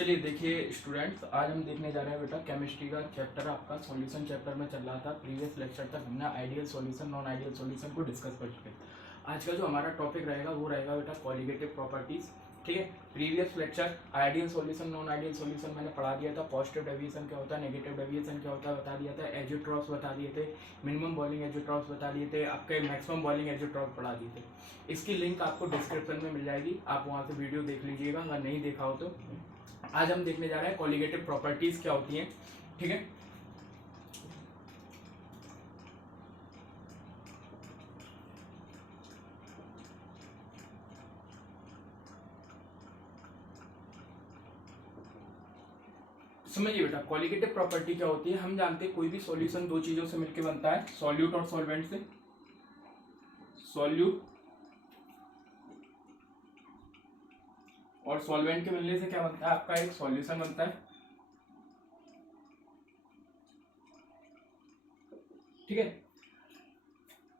चलिए देखिए स्टूडेंट्स, आज हम देखने जा रहे हैं बेटा केमिस्ट्री का चैप्टर आपका सॉल्यूशन चैप्टर में चल रहा था। प्रीवियस लेक्चर तक हमने ideal solution non ideal solution को डिस्कस कर चुके हैं। आज का जो हमारा टॉपिक रहेगा वो रहेगा बेटा कॉलिगेटिव प्रॉपर्टीज। ठीक है, previous lecture ideal solution non ideal solution मैंने पढ़ा दिया था। पॉजिटिव डेविएशन क्या होता है, नेगेटिव डेविएशन क्या होता है बता दिया था। एजियोट्रॉप्स बता दिए थे, मिनिमम बॉइलिंग एजियोट्रॉप्स बता दिए थे, आपके मैक्सिमम बॉइलिंग एजियोट्रॉप्स पढ़ा दिए थे। इसकी लिंक आपको डिस्क्रिप्शन में मिल जाएगी, आप वहाँ से वीडियो देख लीजिएगा अगर नहीं देखा हो तो। आज हम देखने जा रहे हैं कॉलिगेटिव प्रॉपर्टीज क्या होती हैं। ठीक है, समझिए बेटा कॉलिगेटिव प्रॉपर्टी क्या होती है। हम जानते हैं कोई भी सॉल्यूशन दो चीजों से मिलकर बनता है, सॉल्यूट और सॉल्वेंट से। सॉल्यूट और सॉल्वेंट के मिलने से क्या बनता है, आपका एक सॉल्यूशन बनता है। ठीक है,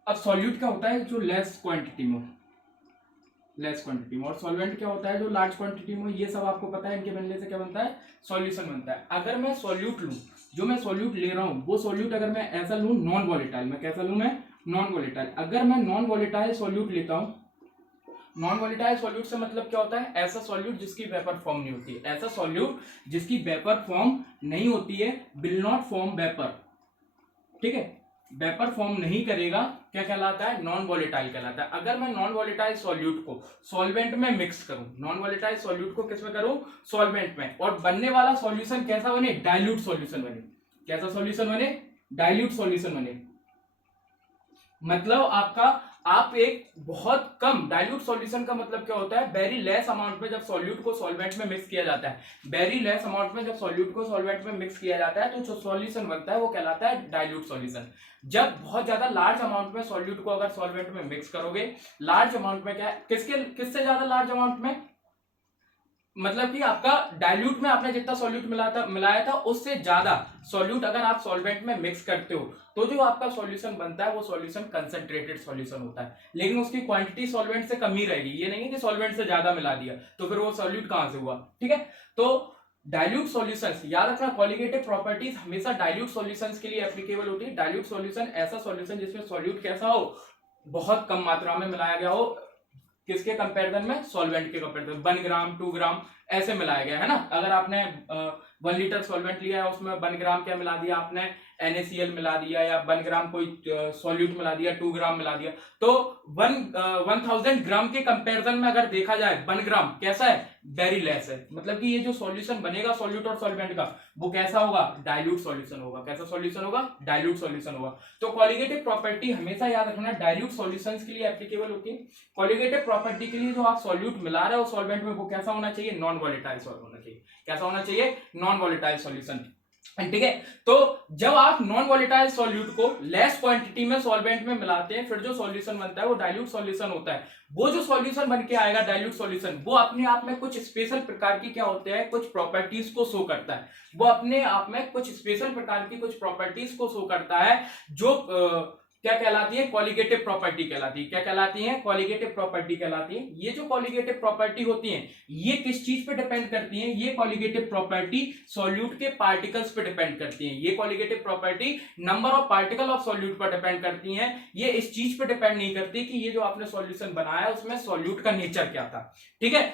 अब सॉल्यूट क्या होता है, जो लेस क्वांटिटी में और सॉल्वेंट क्या होता है, जो लार्ज क्वांटिटी में। ये सब आपको पता है, इनके मिलने से क्या बनता है, सॉल्यूशन बनता है। अगर मैं सॉल्यूट लूं, जो मैं सॉल्यूट ले रहा हूं वो सॉल्यूट अगर मैं ऐसा लूं नॉन वॉलेटाइल, मैं कैसा लूं, मैं नॉन वॉलेटाइल। अगर मैं नॉन वॉलेटाइल सॉल्यूट लेता हूं, नॉन वॉलेटाइल सॉल्यूट से मतलब क्या होता है, ऐसा सॉल्यूट जिसकी वेपर फॉर्म नहीं होती है। ऐसा सॉल्यूट जिसकी वेपर फॉर्म नहीं होती है विल नॉट फॉर्म वेपर। ठीक है, वेपर फॉर्म नहीं करेगा, क्या कहलाता है, नॉन वॉलेटाइल कहलाता है। अगर मैं नॉन वॉलेटाइल सॉल्यूट को सॉल्वेंट में मिक्स करूं, नॉन वॉलेटाइल सॉल्यूट को किस में करूं, सॉल्वेंट में, और बनने वाला सॉल्यूशन कैसा बने, डाइल्यूट सॉल्यूशन बने। कैसा सॉल्यूशन बने, डाइल्यूट सॉल्यूशन बने। मतलब आपका आप एक बहुत कम डाइल्यूट सॉल्यूशन का मतलब क्या होता है, वेरी लेस अमाउंट में जब सॉल्यूट को सॉल्वेंट में मिक्स किया जाता है, वेरी लेस अमाउंट में जब सॉल्यूट को सॉल्वेंट में मिक्स किया जाता है तो जो सॉल्यूशन बनता है वो कहलाता है डाइल्यूट सॉल्यूशन। जब बहुत ज्यादा लार्ज अमाउंट में सॉल्यूट को अगर सॉल्वेंट में मिक्स करोगे, लार्ज अमाउंट में क्या, किससे ज्यादा लार्ज अमाउंट में, मतलब कि आपका डाइल्यूट में आपने जितना सॉल्यूट मिलाया था उससे ज्यादा सॉल्यूट अगर आप सॉल्वेंट में मिक्स करते हो तो जो आपका सॉल्यूशन बनता है वो सॉल्यूशन कंसंट्रेटेड सॉल्यूशन होता है। लेकिन उसकी क्वांटिटी सॉल्वेंट से कम ही रहेगी, ये नहीं है कि सॉल्वेंट से ज्यादा मिला दिया तो फिर वो सॉल्यूट कहां से हुआ। ठीक है, तो डाइल्यूट सॉल्यूशंस याद रखना, कॉलिगेटिव प्रॉपर्टीज हमेशा डाइल्यूट सॉल्यूशंस के लिए एप्लीकेबल होती है। डाइल्यूट सॉल्यूशन ऐसा सॉल्यूशन जिसमें सॉल्यूट कैसा हो, बहुत कम मात्रा में मिलाया गया हो, किसके कंपैरिजन में, सॉल्वेंट के कंपैरिजन, 1 ग्राम 2 ग्राम ऐसे मिलाया गया है ना। अगर आपने 1 लीटर सॉल्वेंट लिया है, उसमें 1 ग्राम क्या मिला दिया आपने, NaCl मिला दिया, या 1 ग्राम कोई सॉल्यूट मिला दिया, 2 ग्राम मिला दिया, तो 1000 ग्राम के कंपैरिजन में अगर देखा जाए 1 ग्राम कैसा है, वेरी लेस है। मतलब कि ये जो सॉल्यूशन बनेगा सॉल्यूट और सॉल्वेंट का वो कैसा होगा, डाइल्यूट सॉल्यूशन होगा। कैसा सॉल्यूशन होगा, डाइल्यूट सॉल्यूशन होगा। तो कॉलिगेटिव प्रॉपर्टी हमेशा याद रखना डाइल्यूट सॉल्यूशंस के लिए एप्लीकेबल होती है। कॉलिगेटिव प्रॉपर्टी के लिए जो आप सॉल्यूट मिला रहे हो सॉल्वेंट में वो कैसा होना चाहिए, नॉन वॉलेटाइल सॉल्यूट होना चाहिए। कैसा होना चाहिए, नॉन वॉलेटाइल सॉल्यूशन। ठीक है, तो जब आप नॉन वॉलेटाइल सॉल्यूट को लेस क्वांटिटी में सॉल्वेंट में मिलाते हैं, फिर जो सॉल्यूशन बनता है वो डाइल्यूट सॉल्यूशन होता है। वो जो सॉल्यूशन बन के आएगा डाइल्यूट सॉल्यूशन, वो अपने आप में कुछ स्पेशल प्रकार की क्या होते हैं, कुछ प्रॉपर्टीज को शो करता है। वो अपने आप में कुछ स्पेशल प्रकार की कुछ प्रॉपर्टीज को शो करता है, जो क्या कहलाती है, कॉलिगेटिव प्रॉपर्टी कहलाती है। क्या कहलाती है, कॉलिगेटिव प्रॉपर्टी कहलाती है। ये जो कॉलिगेटिव प्रॉपर्टी होती है ये किस चीज पे डिपेंड करती है, ये कॉलिगेटिव प्रॉपर्टी सॉल्यूट के पार्टिकल्स पे डिपेंड करती है। ये colligative property number of particle of solute पर डिपेंड करती है। ये इस चीज पे डिपेंड नहीं करती कि ये जो आपने सॉल्यूशन बनाया है उसमें सॉल्यूट का नेचर क्या था। ठीक है,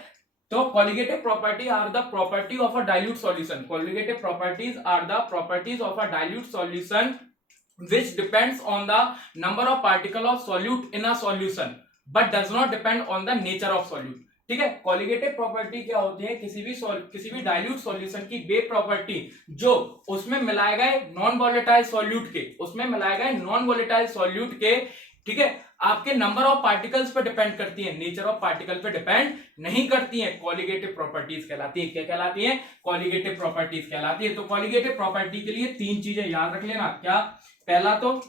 तो colligative property are the property of a dilute solution. Colligative properties are the properties of a dilute solution which depends on the number of particle of solute in a solution but does not depend on the nature of solute। ठीक है, colligative property क्या होती है, किसी भी dilute solution की वे property जो उसमें मिलाए गए नॉन वॉलेटाइल सॉल्यूट के, उसमें मिलाए गए नॉन वॉलेटाइल सॉल्यूट के, ठीक है, आपके नंबर ऑफ पार्टिकल्स पे डिपेंड करती है, नेचर ऑफ पार्टिकल पे डिपेंड नहीं करती है। कॉलिगेटिव प्रॉपर्टीज कहलाती है। क्या कहलाती है, कॉलिगेटिव प्रॉपर्टीज कहलाती है। तो कॉलिगेटिव प्रॉपर्टी के लिए 3 चीजें याद रख लेना। क्या, पहला तो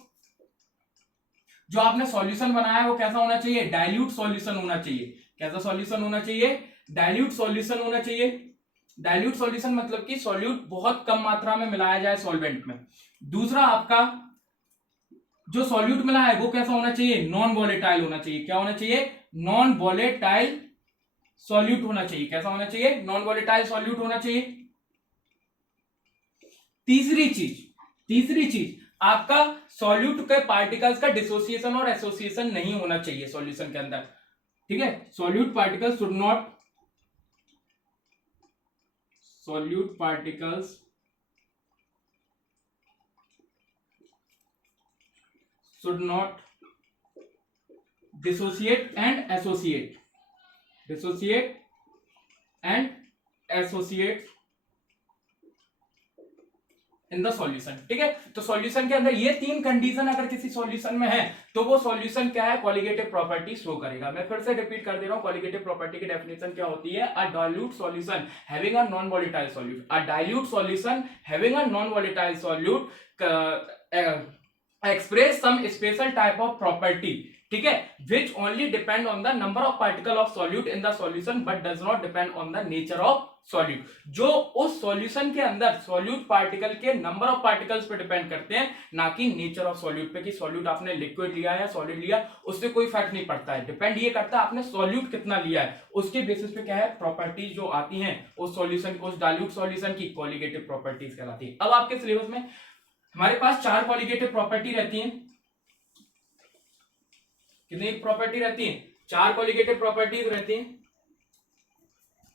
जो आपने सॉल्यूशन बनाया है वो कैसा होना चाहिए, डाइल्यूट सॉल्यूशन होना चाहिए। कैसा सॉल्यूशन होना चाहिए, डाइल्यूट सॉल्यूशन होना चाहिए। डाइल्यूट सॉल्यूशन मतलब कि सॉल्यूट बहुत कम मात्रा में मिलाया जाए सॉल्वेंट में। दूसरा, आपका जो सॉल्यूट मिला है वो कैसा होना चाहिए, नॉन वॉलेटाइल होना चाहिए। क्या होना चाहिए, नॉन वॉलेटाइल सॉल्यूट होना चाहिए। कैसा होना चाहिए? नॉन वॉलेटाइल सॉल्यूट होना चाहिए। तीसरी चीज आपका सॉल्यूट के पार्टिकल्स का डिसोसिएशन और एसोसिएशन नहीं होना चाहिए सॉल्यूशन के अंदर। ठीक है, solute particles should not dissociate and associate in the solution. ठीक है, तो सॉल्यूशन के अंदर ये 3 कंडीशन अगर किसी सॉल्यूशन में है तो वो सॉल्यूशन क्या है? कॉलिगेटिव प्रॉपर्टी शो करेगा। मैं फिर से रिपीट कर दे रहा हूं, कॉलिगेटिव प्रॉपर्टी की डेफिनेशन क्या होती है? अ dilute solution having a non volatile solute, a dilute solution having a non volatile solute express some special type of property, ठीक है, which only depend on the number of particle of solute in the solution but does not depend on the nature of solute। जो उस solution के अंदर solute particle के number of particles पे depend करते हैं, ना कि नेचर ऑफ सॉल्यूट पे, कि सॉल्यूट आपने लिक्विड लिया या सॉलिड लिया, उससे कोई फर्क नहीं पड़ता है। डिपेंड ये करता है आपने सॉल्यूट कितना लिया है, उसके बेसिस पे क्या है प्रॉपर्टीज जो आती हैं उस सॉल्यूशन को, उस डाइल्यूट सॉल्यूशन की कॉलिगेटिव प्रॉपर्टीज कहलाती है। अब आपके सिलेबस में हमारे पास 4 कॉलिगेटिव प्रॉपर्टी रहती हैं। कितनी प्रॉपर्टी रहती है? 4 कॉलिगेटिव प्रॉपर्टीज रहती हैं।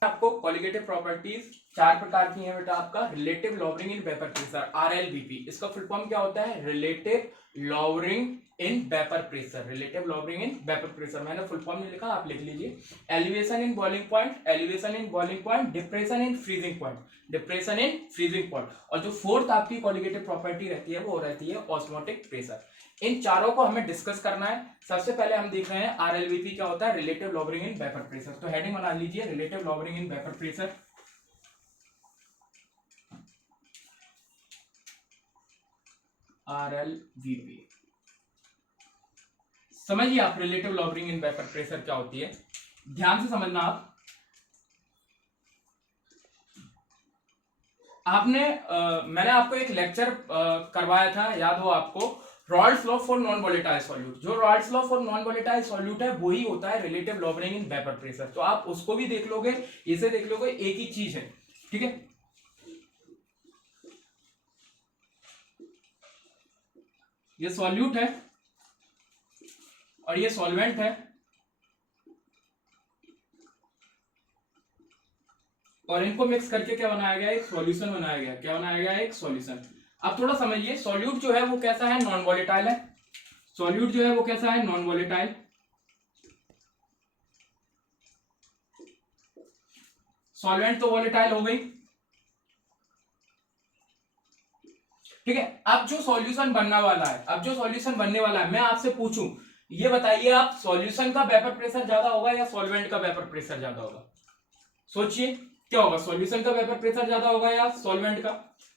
आपको कॉलिगेटिव प्रॉपर्टीज 4 प्रकार की हैं बेटा। आपका relative lowering in vapour pressure, RLVP, इसका फुल फॉर्म क्या होता है? Relative lowering in vapour pressure, relative lowering in vapour pressure. मैंने फुल फॉर्म नहीं लिखा, आप लिख लीजिए। Elevation in boiling point, elevation in boiling point, depression in freezing point, depression in freezing point. और जो फोर्थ आपकी कॉलिगेटिव प्रॉपर्टी रहती है वो रहती है ऑस्मोटिक प्रेशर। इन चारों को हमें डिस्कस करना है। सबसे पहले हम देख रहे हैं RLVP क्या होता है? Relative lowering in vapour pressure. तो हेडिंग बना लीजिए, relative lowering in vapour pressure. RLVP समझिए आप, relative lowering in vapour pressure क्या होती है, ध्यान से समझना आप। मैंने आपको एक लेक्चर करवाया था, याद हो आपको, Raoult's law for non volatile solute. जो Raoult's law for non volatile solute है वही होता है relative lowering in vapour pressure. तो आप उसको भी देख लोगे, इसे देख लोगे, एक ही चीज है। ठीक है, ये सॉल्यूट है और ये सॉल्वेंट है, और इनको मिक्स करके क्या बनाया गया? एक सॉल्यूशन बनाया गया। क्या बनाया गया? एक सॉल्यूशन। अब थोड़ा समझिए, सॉल्यूट जो है वो कैसा है? नॉन वॉलेटाइल है। सॉल्यूट जो है वो कैसा है? Non volatile. सॉल्वेंट तो वॉलेटाइल हो गई। ठीक है, अब जो सॉल्यूशन बनने वाला है, मैं आपसे पूछूं, ये बताइए आप, सॉल्यूशन का वेपर प्रेशर ज्यादा होगा या सॉल्वेंट का वेपर प्रेशर ज्यादा होगा? सोचिए क्या होगा? सॉल्यूशन का वेपर प्रेशर ज्यादा होगा या सॉल्वेंट का?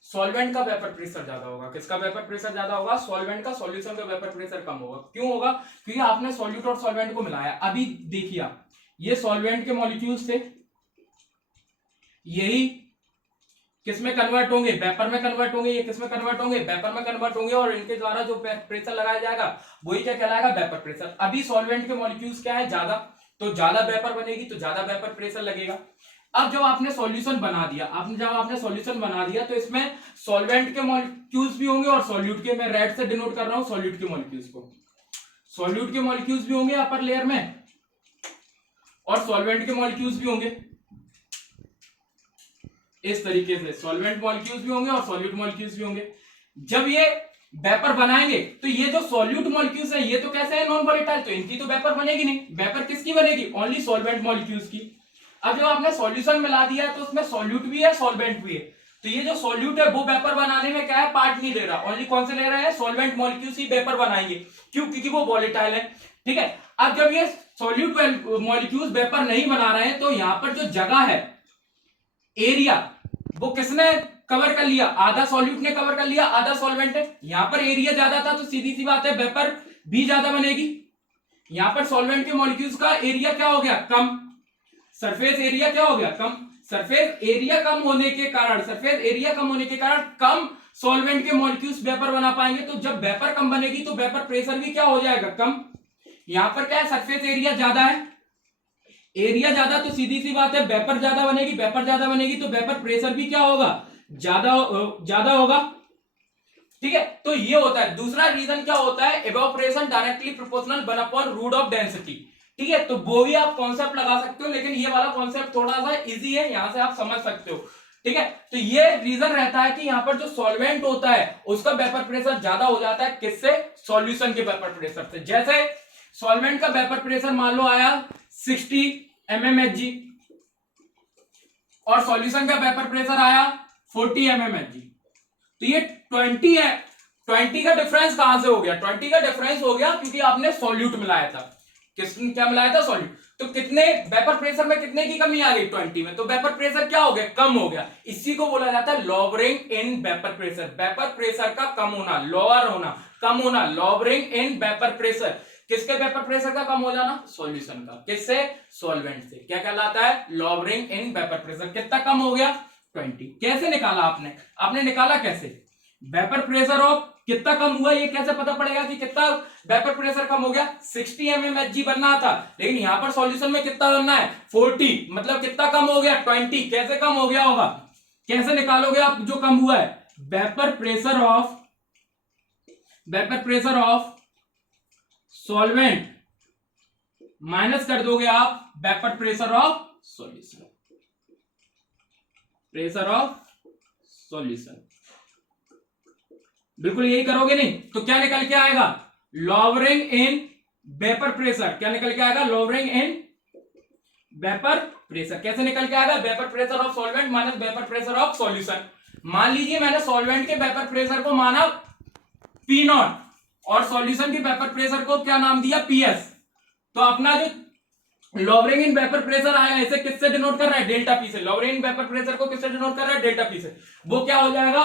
सॉल्वेंट का वेपर प्रेशर ज्यादा होगा। किसका वेपर प्रेशर ज्यादा होगा? सॉल्वेंट का। सॉल्यूशन का वेपर प्रेशर कम होगा। क्यों होगा? क्योंकि आपने सॉल्यूट और सॉल्वेंट को मिलाया। अभी देखिए आप, ये सॉल्वेंट के मॉलिक्यूल्स थे, यही किस में कन्वर्ट होंगे? वेपर में कन्वर्ट होंगे। ये किस में कन्वर्ट होंगे? वेपर में कन्वर्ट होंगे, और इनके द्वारा जो प्रेशर लगाया जाएगा वही क्या कहलाएगा? Vapour pressure. अभी सॉल्वेंट के मॉलिक्यूल्स क्या है? ज्यादा, तो ज्यादा वेपर बनेगी, तो ज्यादा वेपर प्रेशर लगेगा। अब जब आपने सॉल्यूशन बना दिया, तो इसमें सॉल्वेंट के मॉलिक्यूल्स भी होंगे और सॉल्यूट के, मैं रेड से डिनोट कर रहा हूं सॉल्यूट के मॉलिक्यूल्स को, सॉल्यूट के मॉलिक्यूल्स भी होंगे अपर लेयर में और सॉल्वेंट के मॉलिक्यूल्स भी होंगे। इस तरीके से सॉल्वेंट मॉलिक्यूल्स भी होंगे और सॉल्यूट मॉलिक्यूल्स भी होंगे। जब ये वेपर बनाएंगे तो ये जो सॉल्यूट मॉलिक्यूल्स है ये तो कैसे है? नॉन वॉलेटाइल, तो इनकी तो वेपर बनेगी नहीं। वेपर किसकी बनेगी? ओनली सॉल्वेंट मॉलिक्यूल्स की। अब जब आपने सॉल्यूशन मिला दिया तो उसमें सॉल्यूट भी है, सॉल्वेंट भी है, तो ये जो सॉल्यूट है वो वेपर बनाने में क्या है? पार्ट नहीं ले रहा। ओनली कौन से ले रहा है? सॉल्वेंट मॉलिक्यूल्स ही वेपर बनाएंगे। क्यों? क्योंकि वो वॉलेटाइल है। ठीक है, अब जब ये सॉल्यूट मॉलिक्यूल्स वेपर नहीं बना रहे हैं तो यहां पर जो जगह है, एरिया, वो किसने कवर कर लिया? आधा सॉल्यूट ने कवर कर लिया, आधा सॉल्वेंट है। यहां पर एरिया ज्यादा था तो सीधी सी बात है वेपर भी ज्यादा बनेगी। यहां पर सॉल्वेंट के मॉलिक्यूल्स का एरिया क्या हो गया? कम। सरफेस एरिया क्या हो गया? कम। सरफेस एरिया कम होने के कारण कम सॉल्वेंट के मॉलिक्यूल्स वेपर बना पाएंगे। तो जब वेपर कम बनेगी तो वेपर प्रेशर भी क्या हो जाएगा? कम। यहां पर क्या है? सरफेस एरिया ज्यादा है, एरिया ज्यादा तो सीधी सी बात है वेपर ज्यादा बनेगी, वेपर ज्यादा बनेगी तो वेपर प्रेशर भी क्या होगा, ज्यादा होगा। ठीक है, तो ये होता है। दूसरा रीजन क्या होता है, इवेपोरेशन डायरेक्टली प्रोपोर्शनल 1/रूट ऑफ डेंसिटी। ठीक है, तो वो भी आप कॉन्सेप्ट लगा सकते हो, लेकिन ये वाला कॉन्सेप्ट थोड़ा सा इजी है, यहां से आप समझ सकते हो। ठीक है, तो ये रीजन रहता है कि यहाँ पर जो सॉल्वेंट होता है उसका वेपर प्रेशर ज्यादा हो जाता है, किससे, सॉल्यूशन के वेपर प्रेशर से। जैसे सॉल्वेंट का वेपर प्रेशर मान लो आया 60 mmHg और सॉल्यूशन का वेपर प्रेशर आया 40 mmHg, तो ये 20 है। 20 का डिफरेंस कहां से हो गया, 20 का डिफरेंस हो गया क्योंकि आपने सॉल्यूट मिलाया था। क्या मिलाया था, सॉल्यूट। तो कितने वेपर प्रेशर में कितने की कमी आ गई, 20 में, तो वेपर प्रेशर क्या हो गया, कम हो गया। इसी को बोला जाता है lowering in vapour pressure. Vapour pressure का कम होना, लोअर होना, कम होना, लॉवरिंग इन वेपर प्रेशर। किसके वेपर प्रेशर का कम हो जाना, सॉल्यूशन का। किससे, सॉल्वेंट से। क्या कहलाता है, लॉवरिंग इन वेपर प्रेशर। कितना कम हो गया, 20। कैसे निकाला आपने निकाला कैसे, वेपर प्रेशर ऑफ कितना कम हुआ, ये कैसे पता पड़ेगा कि कितना वेपर प्रेशर कम हो गया। 60 mmHg बनना था, लेकिन यहां पर सॉल्यूशन में कितना बनना है, 40, मतलब कितना कम हो गया, 20। कैसे कम हो गया होगा, कैसे निकालोगे आप जो कम हुआ है, vapour pressure of solvent minus कर दोगे आप vapour pressure of solution, pressure of solution. बिल्कुल यही करोगे नहीं तो क्या निकल के आएगा, लॉवरिंग इन वेपर प्रेशर। क्या निकल के आएगा, लॉवरिंग इन वेपर प्रेशर। कैसे निकल के आएगा, vapour pressure of solvent minus vapour pressure of solution. मान लीजिए मैंने सॉल्वेंट के वेपर प्रेशर को माना P0 और सॉल्यूशन के वेपर प्रेशर को क्या नाम दिया, PS। तो अपना जो लॉवरिंग इन वेपर प्रेशर आया, इसे किससे डिनोट कर रहा है, डेल्टा P से। लॉवरिंग इन वेपर प्रेशर को किससे डिनोट कर रहा है, डेल्टा P से। वो क्या हो जाएगा,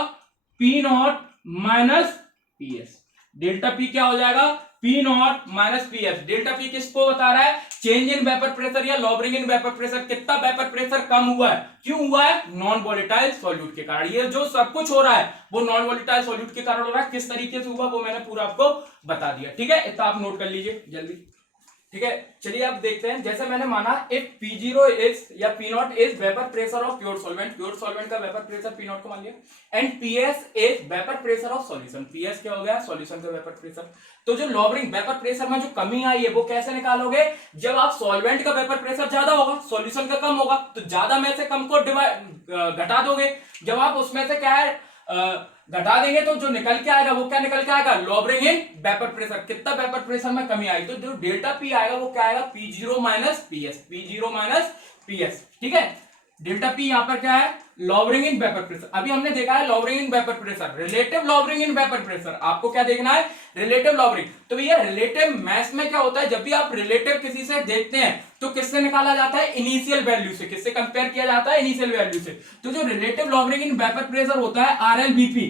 P0 minus PS। Delta P क्या हो जाएगा, P0 minus PS। Delta P किसको बता रहा है, चेंज इन वेपर प्रेशर या लॉवरिंग इन वेपर प्रेशर। कितना वेपर प्रेशर कम हुआ है, क्यों हुआ है, नॉन वोलेटाइल सॉल्यूट के कारण। ये जो सब कुछ हो रहा है वो नॉन वोलेटाइल सॉल्यूट के कारण हो रहा है। किस तरीके से हुआ वो मैंने पूरा आपको बता दिया। ठीक है, इतना आप नोट कर लीजिए जल्दी। ठीक है, चलिए अब देखते हैं। जैसे मैंने माना इफ P0 इज या P0 is vapour pressure of pure solvent, pure solvent का वेपर प्रेशर P0 को मान लिया, and PS is vapour pressure of solution. PS क्या हो गया, सॉल्यूशन का वेपर प्रेशर। तो जो लॉवरिंग वेपर प्रेशर में जो कमी आई है वो कैसे निकालोगे, जब आप सॉल्वेंट का वेपर प्रेशर ज्यादा होगा, सॉल्यूशन का कम होगा, तो ज्यादा में से कम को घटा दोगे। जब आप उसमें से क्या है घटा देंगे तो जो निकल के आएगा वो क्या निकल के आएगा, लॉवरिंग इन वेपर प्रेशर। कितना वेपर प्रेशर में कमी आई, तो जो डेल्टा P आएगा वो क्या आएगा, P0 minus PS, P0 minus PS। ठीक है, डेल्टा P यहां पर क्या है, लॉवरिंग इन वेपर प्रेशर। अभी हमने देखा है lowering in vapour pressure, relative lowering in vapour pressure. आपको क्या देखना है, रिलेटिव लॉवरिंग। तो भैया रिलेटिव मैथ्स में क्या होता है, जब भी आप रिलेटिव किसी से देखते हैं तो किससे निकाला जाता है, इनिशियल वैल्यू से। किससे कंपेयर किया जाता है, इनिशियल वैल्यू से। तो जो relative lowering in vapour pressure होता है RLVP,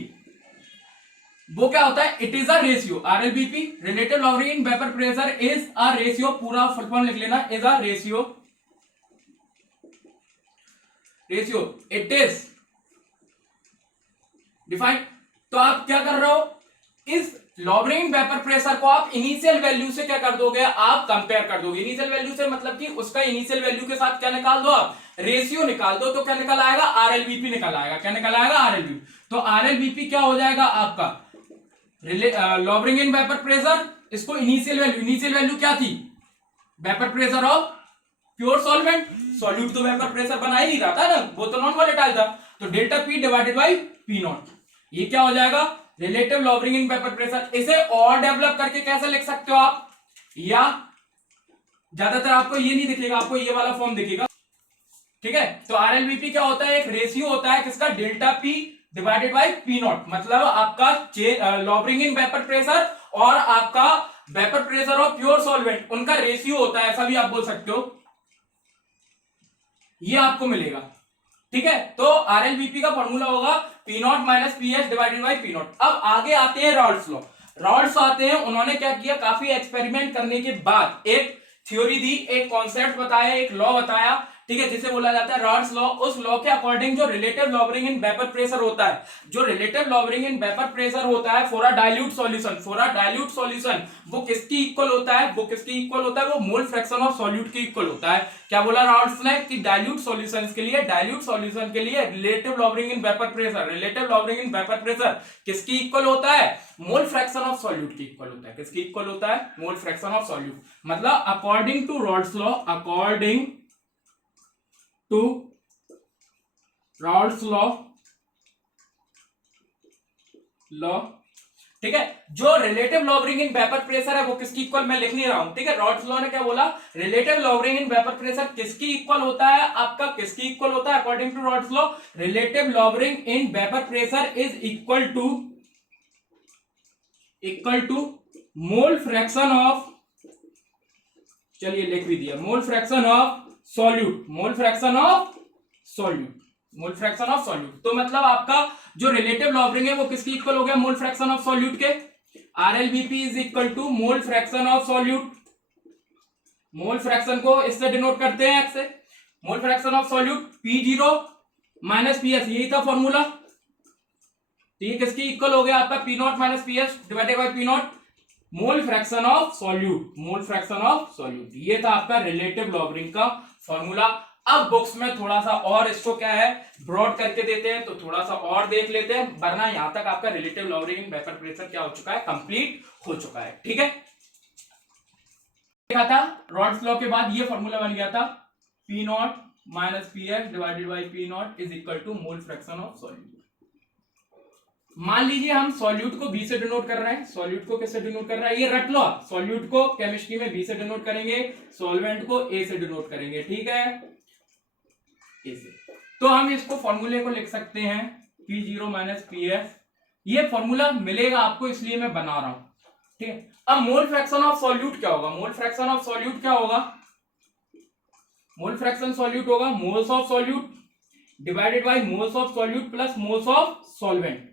वो क्या होता है, it is a ratio. RLVP relative lowering in vapour pressure is a ratio. पूरा फुल फॉर्म लिख लेना, is a ratio, it is defined. तो आप क्या कर रहे हो, इस लॉवरिंग वेपर प्रेशर को आप इनिशियल वैल्यू से क्या कर दोगे, आप कंपेयर कर दोगे। इनिशियल वैल्यू से मतलब कि उसका इनिशियल वैल्यू के साथ क्या निकाल दो, आप रेशियो निकाल दो। तो क्या निकल आएगा, RLVP निकल आएगा। क्या निकल आएगा, RLVP। तो RLVP क्या हो जाएगा आपका, लॉवरिंग इन वेपर प्रेशर, इसको इनिशियल वैल्यू क्या थी, vapour pressure of pure solvent. Solute तो वेपर प्रेशर बना ही नहीं रहा था ना, वो तो नॉन वोलेटाइल था। तो delta P divided by P0, ये क्या हो जाएगा, relative lowering in vapour pressure. इसे और डेवलप करके कैसे लिख सकते हो आप, या ज्यादातर आपको ये नहीं दिखेगा, आपको ये वाला फॉर्म दिखेगा। ठीक है, तो RLVP क्या होता है, एक रेशियो होता है किसका, delta P divided by P0। मतलब आपका लॉवरिंग इन वेपर प्रेशर और आपका vapour pressure of pure solvent, उनका रेशियो होता है, ऐसा भी आप बोल सकते हो। ये आपको मिलेगा। ठीक है, तो RLVP का फॉर्मूला होगा P0 minus PS divided by P0। अब आगे आते हैं रॉल्स लॉ। रॉल्स आते हैं, उन्होंने क्या किया, काफी एक्सपेरिमेंट करने के बाद एक थ्योरी दी, एक कॉन्सेप्ट बताया, एक लॉ बताया। ठीक है, जिसे बोला जाता है रॉड्स लॉ। उस लॉ के अकॉर्डिंग जो relative lowering in vapour pressure होता है, जो relative lowering in vapour pressure होता है फॉर अ डाइल्यूट सॉल्यूशन, वो किसकी इक्वल होता है, वो किसकी इक्वल होता है, वो मोल फ्रैक्शन ऑफ सॉल्यूट की इक्वल होता है। क्या बोला रॉड्स ने कि डाइल्यूट सॉल्यूशन के लिए relative lowering in vapour pressure किसकी इक्वल होता है, मोल फ्रैक्शन ऑफ सॉल्यूट की इक्वल होता है। किसकी इक्वल होता है, मोल फ्रैक्शन ऑफ सॉल्यूट। मतलब अकॉर्डिंग टू रॉड्स लॉ, ठीक है, जो relative lowering in vapour pressure है वो किसकी इक्वल, मैं लिख नहीं रहा हूं, ठीक है। रॉड्स लॉ ने क्या बोला, relative lowering in vapour pressure किसकी इक्वल होता है, आपका किसकी इक्वल होता है according to Raoult's law, relative lowering in vapour pressure is equal to mole fraction of, चलिए लिख भी दिया, मोल फ्रैक्शन ऑफ सॉल्यूट। तो मतलब आपका जो रिलेटिव लॉबरिंग है वो किसकी इक्वल हो गया, मोल फ्रैक्शन ऑफ सॉल्यूट के। RLBP is equal to mole fraction of solute. Mole fraction को इससे डिनोट करते हैं एक्स से, mole fraction of solute P0 minus PS, यही था फॉर्मूला। तो ये किसकी इक्वल हो गया आपका, P0 minus PS divided by P0, mole fraction of solute. ये था आपका रिलेटिव लॉबरिंग का फॉर्मूला। अब बुक्स में थोड़ा सा और इसको क्या है ब्रॉड करके देते हैं, तो थोड़ा सा और देख लेते हैं, वरना यहां तक आपका relative lowering in vapour pressure क्या हो चुका है, कंप्लीट हो चुका है। ठीक है, देखा था रॉड्स लॉ के बाद ये फॉर्मूला बन गया था, P0 minus PS divided by P0 is equal to mole fraction of solute. मान लीजिए हम सॉल्यूट को B से डिनोट कर रहे हैं, सॉल्यूट को किससे डिनोट कर रहा है, ये रट लो, सॉल्यूट को केमिस्ट्री में B से डिनोट करेंगे, सॉल्वेंट को A से डिनोट करेंगे, ठीक है, A से। तो हम इसको फॉर्मूले को लिख सकते हैं P0 माइनस PS, ये फॉर्मूला मिलेगा आपको इसलिए मैं बना रहा हूं, ठीक है। अब मोल फ्रैक्शन ऑफ सॉल्यूट क्या होगा, मोल फ्रैक्शन सॉल्यूट होगा moles of solute divided by moles of solute plus moles of solvent,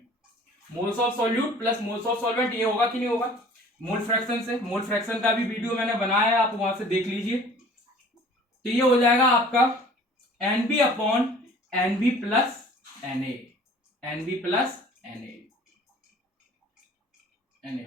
moles of solute plus moles of solvent. ये होगा कि नहीं होगा, मोल फ्रैक्शन से, मोल फ्रैक्शन का भी वीडियो मैंने बनाया है, आप वहां से देख लीजिए। तो ये हो जाएगा आपका NB upon NB plus Na, NB plus Na।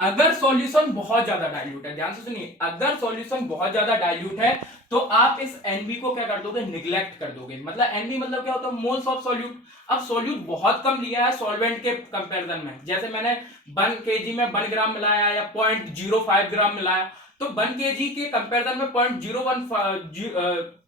अगर सॉल्यूशन बहुत ज्यादा डाइल्यूट है, ध्यान से सुनिए, अगर सॉल्यूशन बहुत ज्यादा डाइल्यूट है तो आप इस NB को क्या कर दोगे, निग्लेक्ट कर दोगे। मतलब NB मतलब क्या होता है, मोल्स ऑफ सॉल्यूट। अब सॉल्यूट बहुत कम लिया है सॉल्वेंट के कंपैरिजन में, जैसे मैंने 1 kg में 1 ग्राम मिलाया या 0.05 ग्राम मिलाया, तो 1 kg के कंपैरिजन में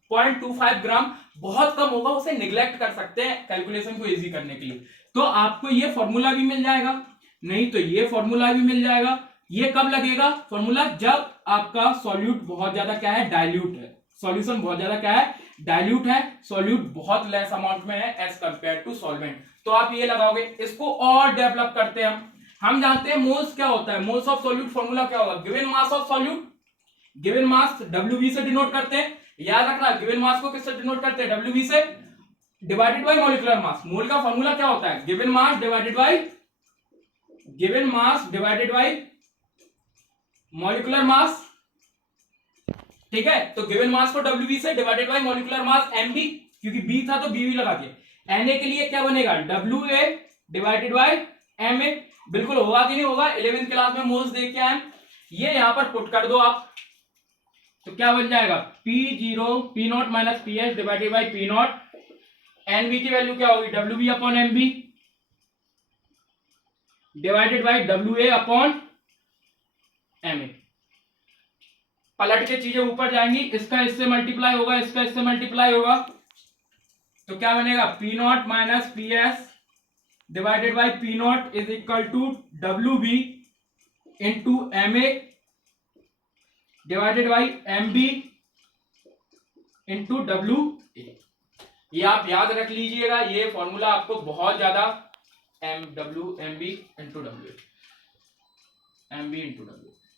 0.25 ग्राम बहुत कम होगा, उसे निग्लेक्ट कर सकते हैं कैलकुलेशन को इजी करने के लिए। तो आपको ये फॉर्मूला भी मिल जाएगा, नहीं तो ये फॉर्मूला भी मिल जाएगा। ये कब लगेगा फॉर्मूला, जब आपका सॉल्यूट बहुत ज्यादा क्या है, डाइल्यूट है, सॉल्यूशन बहुत ज्यादा क्या है, डाइल्यूट है, सॉल्यूट बहुत लेस अमाउंट में है एज कंपेयर टू सॉल्वेंट, तो आप ये लगाओगे। इसको और डेवलप करते हैं हम जानते हैं मोल्स क्या होता है, मोल्स ऑफ सॉल्यूट फॉर्मूला क्या होगा, given mass of solute, given mass WB से डिनोट करते हैं, याद रखना गिवन मास को किससे डिनोट करते हैं, WB से, डिवाइडेड बाय मॉलिक्यूलर मास। मोल का फॉर्मूला क्या होता है, given mass divided by molecular mass, ठीक है। तो गिवन मास को WB से divided by molecular mass MB, क्योंकि B था तो BB लगा दिया। Na के लिए क्या बनेगा, WA डिवाइडेड बाय MA, बिल्कुल होगा कि नहीं होगा, 11th क्लास में मोल्स देख के आए, ये यहां पर पुट कर दो आप, तो क्या बन जाएगा, P0 minus PS divided by P0, NB की वैल्यू क्या होगी, WB upon MB divided by WA upon MA। पलट के चीजें ऊपर जाएंगी, इसका इससे मल्टीप्लाई होगा, इसका इससे मल्टीप्लाई होगा, तो क्या बनेगा, P0 minus PS divided by P0 is equal to WB into MA divided by MB into WA। ये आप याद रख लीजिएगा, ये फॉर्मूला आपको बहुत ज्यादा MB इंटू WA,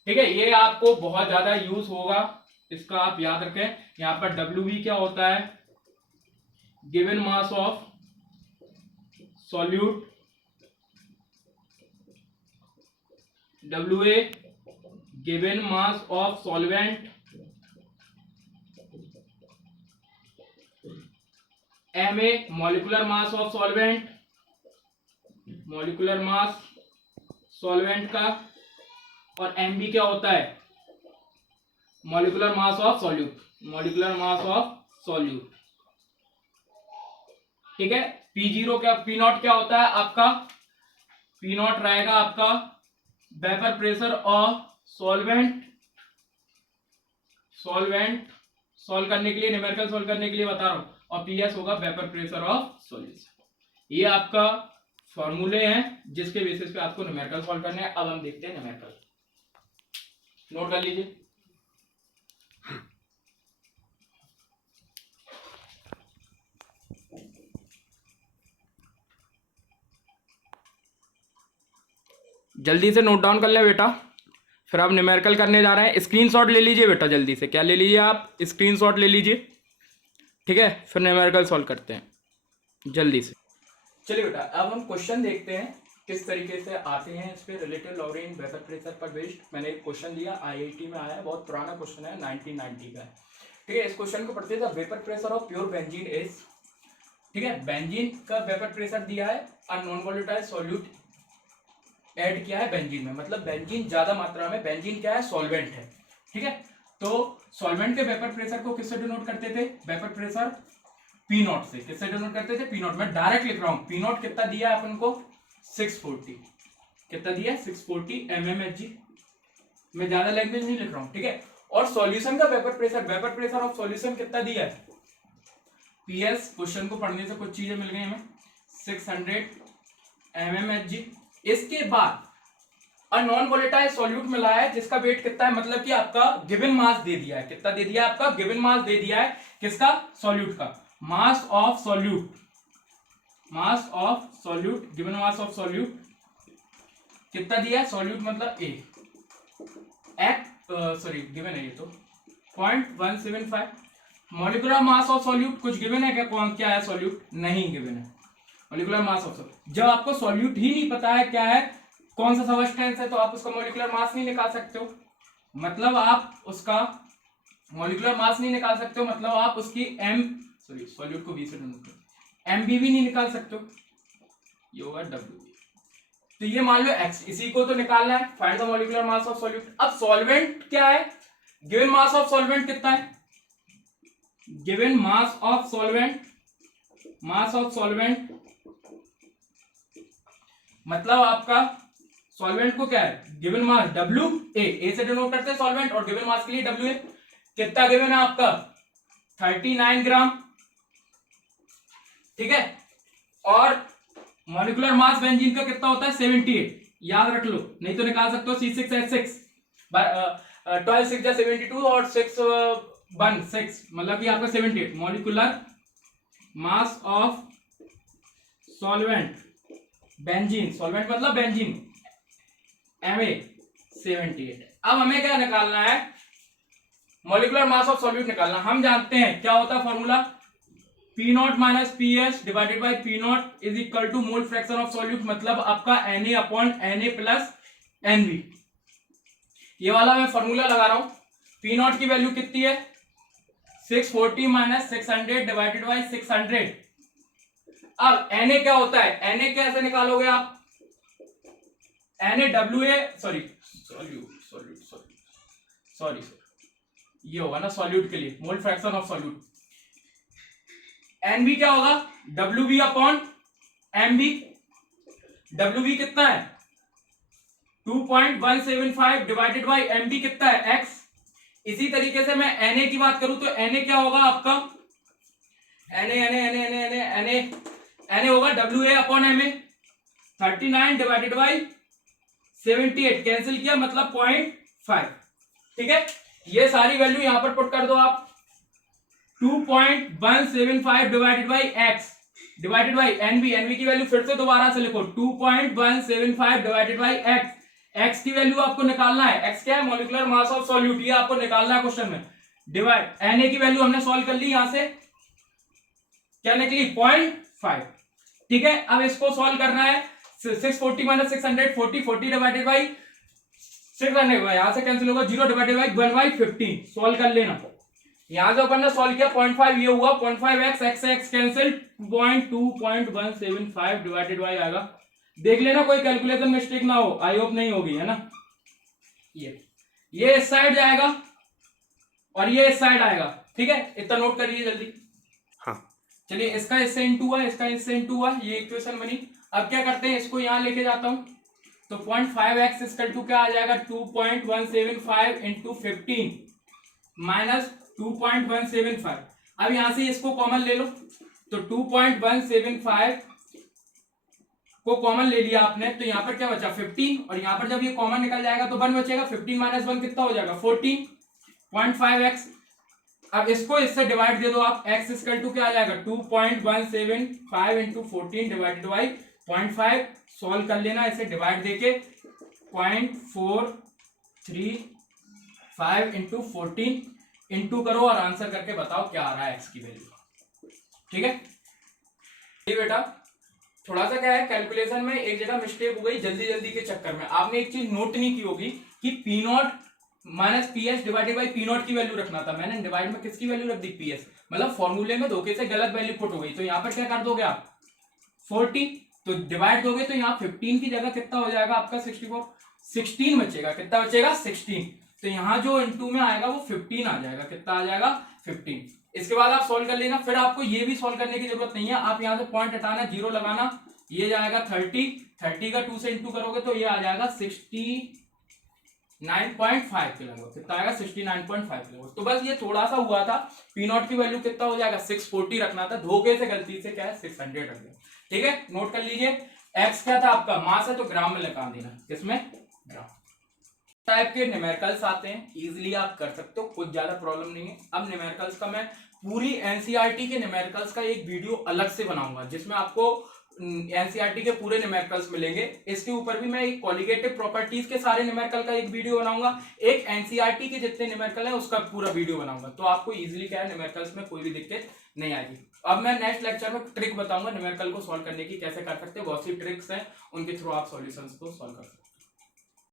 ठीक है, ये आपको बहुत ज्यादा यूज होगा, इसका आप याद रखें। यहां पर WB क्या होता है, given mass of solute, WA given mass of solvent, Ma molecular mass of solvent, molecular mass solvent का, और Mb क्या होता है, molecular mass of solute, molecular mass of solute. ठीक है, P0 क्या, P0 क्या होता है आपका, P0 रहेगा आपका vapour pressure of solvent, solvent solve करने के लिए, न्यूमेरिकल सॉल्व करने के लिए बता रहा हूं, और PS होगा वेपर प्रेशर ऑफ सॉल्यूशन। ये आपका फॉर्मूले हैं जिसके बेसिस पे आपको न्यूमेरिकल सॉल्व करने हैं। अब हम देखते हैं न्यूमेरिकल, नोट कर लीजिए। जल्दी से नोट डाउन कर ले बेटा, फिर आप न्यूमेरिकल करने जा रहे हैं। स्क्रीनशॉट ले लीजिए बेटा, जल्दी से क्या ले लीजिए आप, स्क्रीनशॉट ले लीजिए। ठीक है, फिर न्यूमेरिकल सॉल्व करते हैं जल्दी से। चलिए बेटा, अब हम क्वेश्चन देखते हैं किस तरीके से आते हैं इस पे रिलेटेड लॉरेंट वेपर प्रेशर पर बेस्ड। मैंने एक क्वेश्चन दिया, IIT में आया है, बहुत पुराना क्वेश्चन है, 1990 का है। ठीक है, इस क्वेश्चन को पढ़ते हैं। Vapour pressure of pure benzene is, ठीक है, बेंजीन का वेपर प्रेशर दिया है, और नॉन वोलेटाइल सॉल्यूट ऐड किया है बेंजीन में, मतलब बेंजीन ज्यादा मात्रा में, बेंजीन क्या है, सॉल्वेंट है। ठीक है, तो सॉल्वेंट के वेपर प्रेशर को किससे डिनोट करते थे, वेपर प्रेशर P0 से, किससे डिनोट करते थे, P0। मैं डायरेक्ट लिख रहा हूं, P0 कितना दिया है अपन को, 640, कितना दिया है, 640 mmHg। मैं ज्यादा लैंग्वेज नहीं लिख रहा हूं। ठीक है, और सॉल्यूशन का वेपर प्रेशर ऑफ सॉल्यूशन कितना दिया है, PS, क्वेश्चन को पढ़ने से कुछ चीजें मिल गई हमें, 600 mmHg। इसके बाद नॉन वोलेटाइल सॉल्यूट मिला है जिसका वेट कितना है, मतलब कि आपका गिवन मास दे दिया है, कितना दे दिया है, आपका गिवन मास दे दिया है, किसका, सॉल्यूट का, mass of solute, mass of solute, given mass of solute कितना दिया है, सॉल्यूट मतलब सॉरी गिवन है ये तो 0.175। मॉलिक्यूलर मास ऑफ सॉल्यूट कुछ गिवन है क्या, कौन क्या है, सॉल्यूट नहीं गिवन है, मॉलिक्यूलर मास ऑफ सॉल्यूट। जब आपको सॉल्यूट ही नहीं पता है क्या है, कौन सा सब्सटेंस है, तो आप उसका मॉलिक्यूलर मास नहीं निकाल सकते हो, मतलब आप उसका मॉलिक्यूलर मास नहीं निकाल सकते हो, मतलब आप उसकी सॉल्यूट को बी से डिनोट करो, MB भी नहीं निकाल सकते हो, ये होगा W। तो ये मान लो X, इसी को तो निकालना है, find the molecular mass of solute. अब सॉल्वेंट क्या है, गिवन मास ऑफ सॉल्वेंट कितना है, given mass of solvent, mass of solvent मतलब आपका सॉल्वेंट को क्या है, गिवन मास WA से डिनोट करते हैं सॉल्वेंट, और गिवन मास के लिए WA कितना गिवन है आपका, 39 ग्राम। ठीक है, और मॉलिक्यूलर मास बेंजीन का कितना होता है, 78, याद रख लो, नहीं तो निकाल सकते हो C6H6, 12 6 72 और 6 1 6, मतलब कि आपका 78 molecular mass of solvent, benzene, solvent मतलब बेंजीन, Ma 78। अब हमें क्या निकालना है, मॉलिक्यूलर मास ऑफ सॉल्यूट निकालना। हम जानते हैं क्या होता है formula, P0 minus PS divided by P0 is equal to mole fraction of solute, मतलब आपका Na upon Na plus Nv। ये वाला मैं फॉर्मूला लगा रहा हूं। P0 की वैल्यू कितनी है, 640 माइनस 600 डिवाइडेड बाई 600। अब Na क्या होता है, Na कैसे निकालोगे आप, NaWA सॉरी ये होगा ना सॉल्यूट के लिए, मोल फ्रैक्शन ऑफ सॉल्यूट। Nb क्या होगा, WB अपॉन MB। WB कितना है, 2.175 डिवाइडेड बाई MB कितना है, X। इसी तरीके से मैं Na की बात करूं तो Na क्या होगा आपका, Na होगा WA upon MA, 39 divided by 78, cancel किया मतलब 0.5। ठीक है, ये सारी वैल्यू यहां पर पुट कर दो आप, 2.175 divided by X divided by NB की वैल्यू फिर से दोबारा से लिखो, 2.175 डिवाइडेड बाई X की वैल्यू आपको निकालना है, X क्या है, मॉलिक्यूलर मास ऑफ सॉल्यूट, ये आपको निकालना है क्वेश्चन में। डिवाइड Na की वैल्यू हमने सॉल्व कर ली, यहां से क्या निकली, 0.5। ठीक है, अब इसको सॉल्व करना है, 640 माइनस 600 40 डिवाइडेड बाई 600, यहां से कैंसिल होगा, 0 डिवाइडेड बाई 1/15, सॉल्व कर लेना। यहां से अपन ने सॉल्व किया 0.5 ये हुआ 0.5x x cancel 2.2175 divided by आएगा। देख लेना कोई कैलकुलेशन मिस्टेक ना हो, आई होप नहीं होगी, है ना। ये इस साइड जाएगा और ये इस साइड आएगा, ठीक है, इतना नोट करिए जल्दी। हाँ चलिए, इसका इससे इंटू हुआ, इसका इससे इंटू हुआ, ये इक्वेशन बनी। अब क्या करते हैं, इसको यहां लेके जाता हूं तो 0.5x इक्वल टू क्या आ जाएगा 2.175 इंटू 15 माइनस 2.175। अब यहां से इसको कॉमन ले लो तो 2.175 को कॉमन ले लिया आपने, तो यहां पर क्या बचा 15, और यहां पर जब ये कॉमन निकल जाएगा तो 1 बचेगा। 15 माइनस 1 कितना हो जाएगा 14.5x। अब इसको इससे डिवाइड दे दो आप, x इक्वल टू क्या आ जाएगा 2.175 इंटू 14 डिवाइडेड बाई 0.5। सॉल्व कर लेना इसे डिवाइड देके 0.435 इंटू 14 इंटू करो और आंसर करके बताओ क्या आ रहा है x की वैल्यू। ठीक है बेटा, थोड़ा सा क्या है कैलकुलेशन में एक जगह मिस्टेक हो गई जल्दी जल्दी के चक्कर में। आपने एक चीज नोट नहीं की होगी कि P not minus P S divided by P not की वैल्यू रखना था। मैंने डिवाइड में किसकी वैल्यू रख दी पी एस, मतलब फॉर्मूले में धोखे से गलत वैल्यू पुट हो गई। तो यहाँ पर क्या कर दोगे आप 40, तो डिवाइड दोगे तो यहाँ 15 की जगह कितना हो जाएगा आपका 64, 16 बचेगा। कितना बचेगा 16। तो यहाँ जो इंटू में आएगा वो 15 आ जाएगा। कितना आ जाएगा 15। इसके बाद आप सॉल्व कर लेना, फिर आपको ये भी सॉल्व करने की जरूरत नहीं है। आप यहाँ से पॉइंट हटाना, जीरो लगाना, ये जाएगा 30, 30 का 2 से इंटू करोगे तो ये आ जाएगा 69.5 के लगभग। कितना आएगा 69.5 के लगभग। तो बस ये थोड़ा सा हुआ था, पी नॉट की वैल्यू कितना हो जाएगा 640 रखना था, धोखे से गलती से क्या है 600 रख दिया। ठीक है, नोट कर लीजिए। एक्स क्या था आपका मास है तो ग्राम में लगा देना, किसमें ग्राम। टाइप के न्यूमेरिकल्स आते हैं, इजीली आप कर सकते हो, कुछ ज्यादा प्रॉब्लम नहीं है। अब न्यूमेरिकल्स का मैं पूरी एनसीईआरटी के न्यूमेरिकल्स का एक वीडियो अलग से बनाऊंगा जिसमें आपको एनसीईआरटी के पूरे न्यूमेरिकल्स मिलेंगे। इसके ऊपर भी मैं एक कॉलिगेटिव प्रॉपर्टीज के सारे न्यूमेरिकल का एक वीडियो बनाऊंगा, एक एनसीईआरटी के जितने न्यूमेरिकल है उसका पूरा वीडियो बनाऊंगा। तो आपको इजीली क्या है न्यूमेरिकल्स में कोई भी दिक्कत नहीं आएगी। अब मैं नेक्स्ट लेक्चर में ट्रिक बताऊंगा न्यूमेरिकल को सॉल्व करने की, कैसे कर सकते हैं। बहुत सी ट्रिक्स हैं, उनके थ्रू आप सॉल्यूशंस को सॉल्व कर सकते हैं।